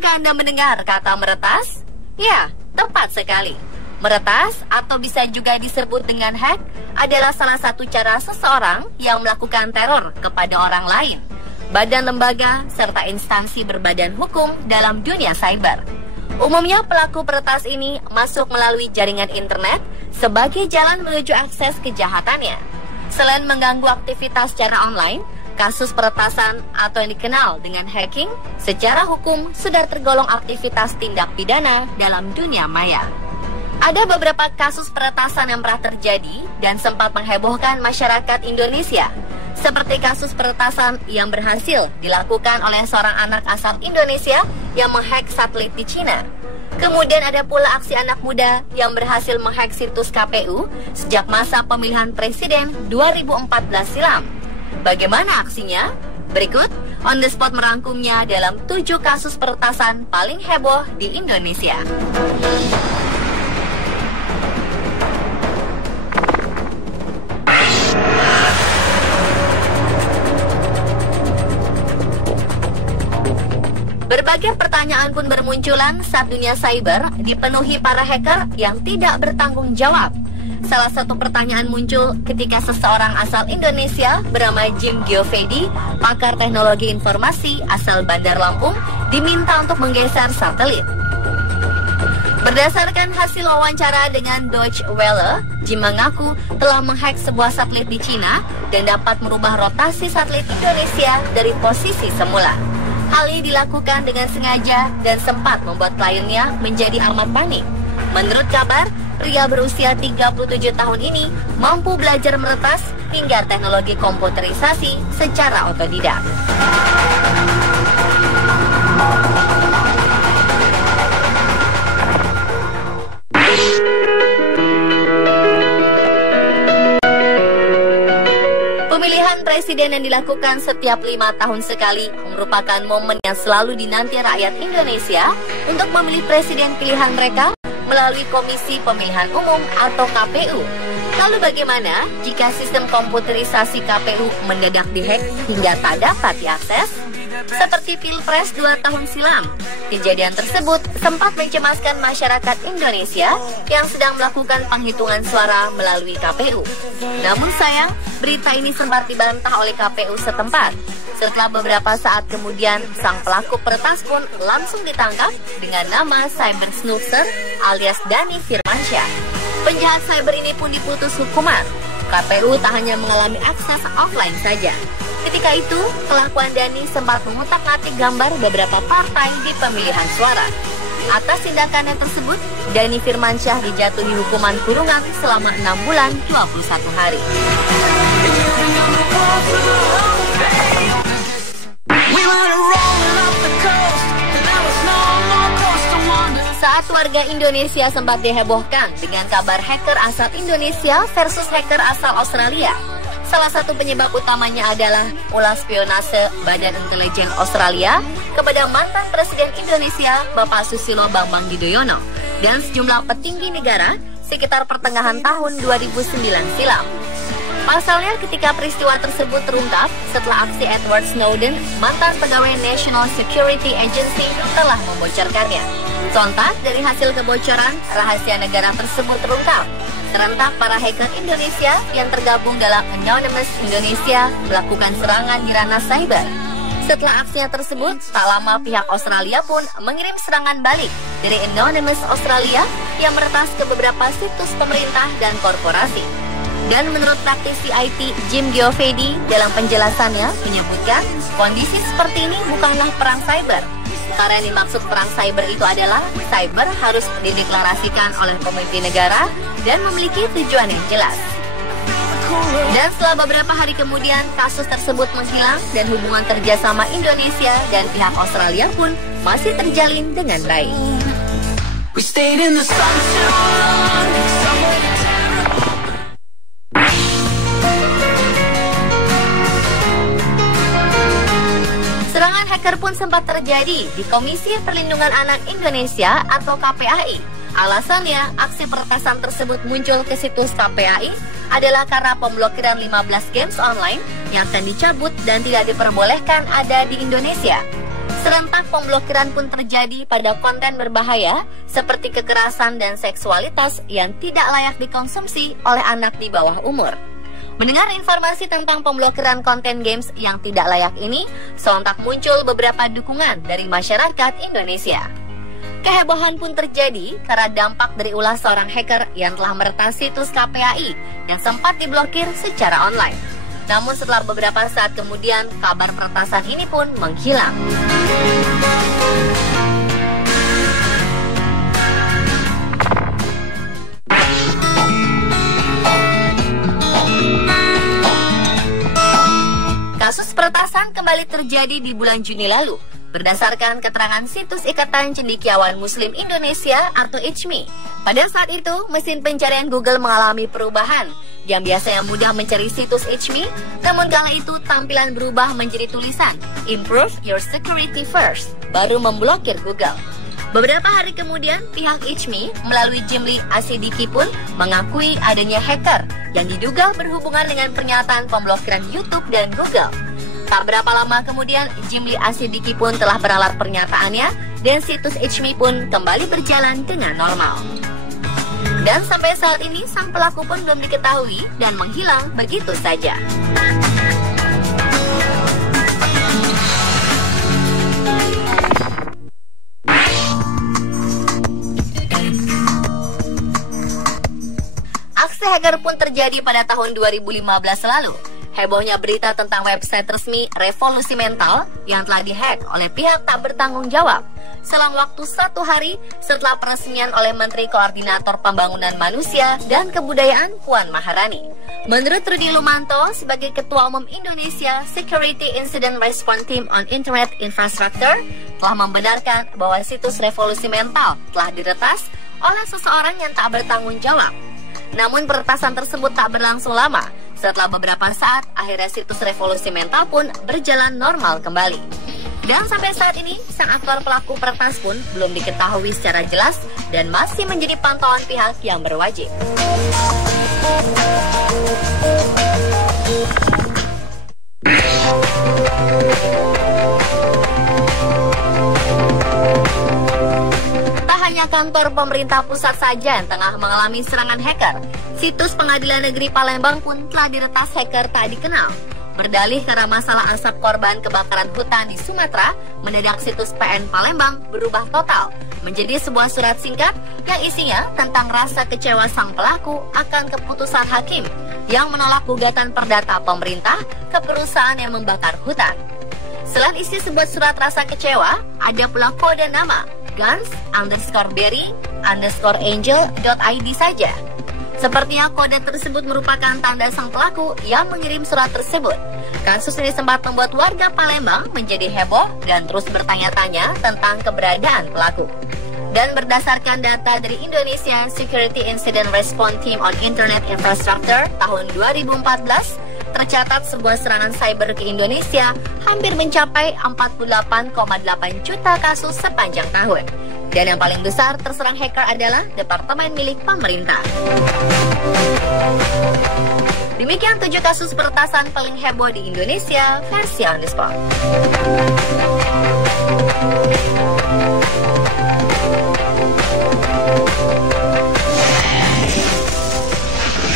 Pernahkah Anda mendengar kata meretas? Ya, tepat sekali. Meretas atau bisa juga disebut dengan hack adalah salah satu cara seseorang yang melakukan teror kepada orang lain, badan lembaga, serta instansi berbadan hukum dalam dunia cyber. Umumnya pelaku peretas ini masuk melalui jaringan internet sebagai jalan menuju akses kejahatannya. Selain mengganggu aktivitas secara online, kasus peretasan atau yang dikenal dengan hacking secara hukum sudah tergolong aktivitas tindak pidana dalam dunia maya. Ada beberapa kasus peretasan yang pernah terjadi dan sempat menghebohkan masyarakat Indonesia, seperti kasus peretasan yang berhasil dilakukan oleh seorang anak asal Indonesia yang menghack satelit di Cina. Kemudian ada pula aksi anak muda yang berhasil menghack situs KPU sejak masa pemilihan presiden 2014 silam. Bagaimana aksinya? Berikut On The Spot merangkumnya dalam 7 kasus peretasan paling heboh di Indonesia. Berbagai pertanyaan pun bermunculan saat dunia cyber dipenuhi para hacker yang tidak bertanggung jawab. Salah satu pertanyaan muncul ketika seseorang asal Indonesia bernama Jim Giovedi, pakar teknologi informasi asal Bandar Lampung, diminta untuk menggeser satelit. Berdasarkan hasil wawancara dengan Deutsche Welle, Jim mengaku telah menghack sebuah satelit di Cina dan dapat merubah rotasi satelit Indonesia dari posisi semula. Hal ini dilakukan dengan sengaja dan sempat membuat kliennya menjadi amat panik. Menurut kabar, pria berusia 37 tahun ini mampu belajar meretas hingga teknologi komputerisasi secara otodidak. Pemilihan presiden yang dilakukan setiap 5 tahun sekali merupakan momen yang selalu dinanti rakyat Indonesia untuk memilih presiden pilihan mereka melalui Komisi Pemilihan Umum atau KPU. Lalu bagaimana jika sistem komputerisasi KPU mendadak dihack hingga tak dapat diakses? Seperti Pilpres 2 tahun silam, kejadian tersebut sempat mencemaskan masyarakat Indonesia yang sedang melakukan penghitungan suara melalui KPU. Namun sayang, berita ini sempat dibantah oleh KPU setempat. Setelah beberapa saat kemudian, sang pelaku peretas pun langsung ditangkap dengan nama Cyber Snoozer alias Dhani Firmansyah. Penjahat cyber ini pun diputus hukuman. KPU tak hanya mengalami akses offline saja. Ketika itu, kelakuan Dhani sempat mengutak-atik gambar beberapa partai di pemilihan suara. Atas tindakannya tersebut, Dhani Firmansyah dijatuhi hukuman kurungan selama 6 bulan 21 hari. Saat warga Indonesia sempat dihebohkan dengan kabar hacker asal Indonesia versus hacker asal Australia. Salah satu penyebab utamanya adalah ulah spionase Badan Intelijen Australia kepada mantan Presiden Indonesia Bapak Susilo Bambang Yudhoyono dan sejumlah petinggi negara sekitar pertengahan tahun 2009 silam. Pasalnya ketika peristiwa tersebut terungkap setelah aksi Edward Snowden, mantan pegawai National Security Agency telah membocorkannya. Sontak dari hasil kebocoran, rahasia negara tersebut terungkap. Serentak para hacker Indonesia yang tergabung dalam Anonymous Indonesia melakukan serangan di ranah cyber. Setelah aksinya tersebut, tak lama pihak Australia pun mengirim serangan balik dari Anonymous Australia yang meretas ke beberapa situs pemerintah dan korporasi. Dan menurut praktisi IT Jim Giovedi dalam penjelasannya menyebutkan kondisi seperti ini bukanlah perang cyber. Karena yang dimaksud perang cyber itu adalah cyber harus dideklarasikan oleh pemimpin negara dan memiliki tujuan yang jelas. Dan setelah beberapa hari kemudian, kasus tersebut menghilang dan hubungan kerjasama Indonesia dan pihak Australia pun masih terjalin dengan baik. Serangan hacker pun sempat terjadi di Komisi Perlindungan Anak Indonesia atau KPAI. Alasannya, aksi peretasan tersebut muncul ke situs KPAI adalah karena pemblokiran 15 games online yang akan dicabut dan tidak diperbolehkan ada di Indonesia. Serentak pemblokiran pun terjadi pada konten berbahaya seperti kekerasan dan seksualitas yang tidak layak dikonsumsi oleh anak di bawah umur. Mendengar informasi tentang pemblokiran konten games yang tidak layak ini, sontak muncul beberapa dukungan dari masyarakat Indonesia. Kehebohan pun terjadi karena dampak dari ulah seorang hacker yang telah meretas situs KPAI yang sempat diblokir secara online. Namun setelah beberapa saat kemudian, kabar peretasan ini pun menghilang. Kasus peretasan kembali terjadi di bulan Juni lalu. Berdasarkan keterangan situs Ikatan Cendekiawan Muslim Indonesia atau ICMI, pada saat itu mesin pencarian Google mengalami perubahan. Yang biasanya mudah mencari situs ICMI, namun kala itu tampilan berubah menjadi tulisan Improve your security first, baru memblokir Google. Beberapa hari kemudian, pihak ICMI melalui Jimli Asidiki pun mengakui adanya hacker yang diduga berhubungan dengan pernyataan pemblokiran YouTube dan Google. Tak berapa lama kemudian, Jimli Asidiki pun telah beralat pernyataannya dan situs ICMI pun kembali berjalan dengan normal. Dan sampai saat ini, sang pelaku pun belum diketahui dan menghilang begitu saja. Aksi hacker pun terjadi pada tahun 2015 lalu. Hebohnya berita tentang website resmi Revolusi Mental yang telah dihack oleh pihak tak bertanggung jawab selang waktu 1 hari setelah peresmian oleh Menteri Koordinator Pembangunan Manusia dan Kebudayaan Puan Maharani. Menurut Rudi Lumanto sebagai Ketua Umum Indonesia Security Incident Response Team on Internet Infrastructure telah membenarkan bahwa situs Revolusi Mental telah diretas oleh seseorang yang tak bertanggung jawab. Namun peretasan tersebut tak berlangsung lama. Setelah beberapa saat, akhirnya situs Revolusi Mental pun berjalan normal kembali. Dan sampai saat ini, sang aktor pelaku peretas pun belum diketahui secara jelas dan masih menjadi pantauan pihak yang berwajib. Hanya kantor pemerintah pusat saja yang tengah mengalami serangan hacker. Situs Pengadilan Negeri Palembang pun telah diretas hacker tak dikenal. Berdalih karena masalah asap korban kebakaran hutan di Sumatera, mendadak situs PN Palembang berubah total menjadi sebuah surat singkat yang isinya tentang rasa kecewa sang pelaku akan keputusan hakim yang menolak gugatan perdata pemerintah ke perusahaan yang membakar hutan. Selain isi sebuah surat rasa kecewa, ada pula kode nama guns_berry_angel.id saja. Sepertinya kode tersebut merupakan tanda sang pelaku yang mengirim surat tersebut. Kasus ini sempat membuat warga Palembang menjadi heboh dan terus bertanya-tanya tentang keberadaan pelaku. Dan berdasarkan data dari Indonesia Security Incident Response Team on Internet Infrastructure tahun 2014, tercatat sebuah serangan cyber ke Indonesia hampir mencapai 48,8 juta kasus sepanjang tahun. Dan yang paling besar terserang hacker adalah departemen milik pemerintah. Demikian 7 kasus peretasan paling heboh di Indonesia versi On The Spot.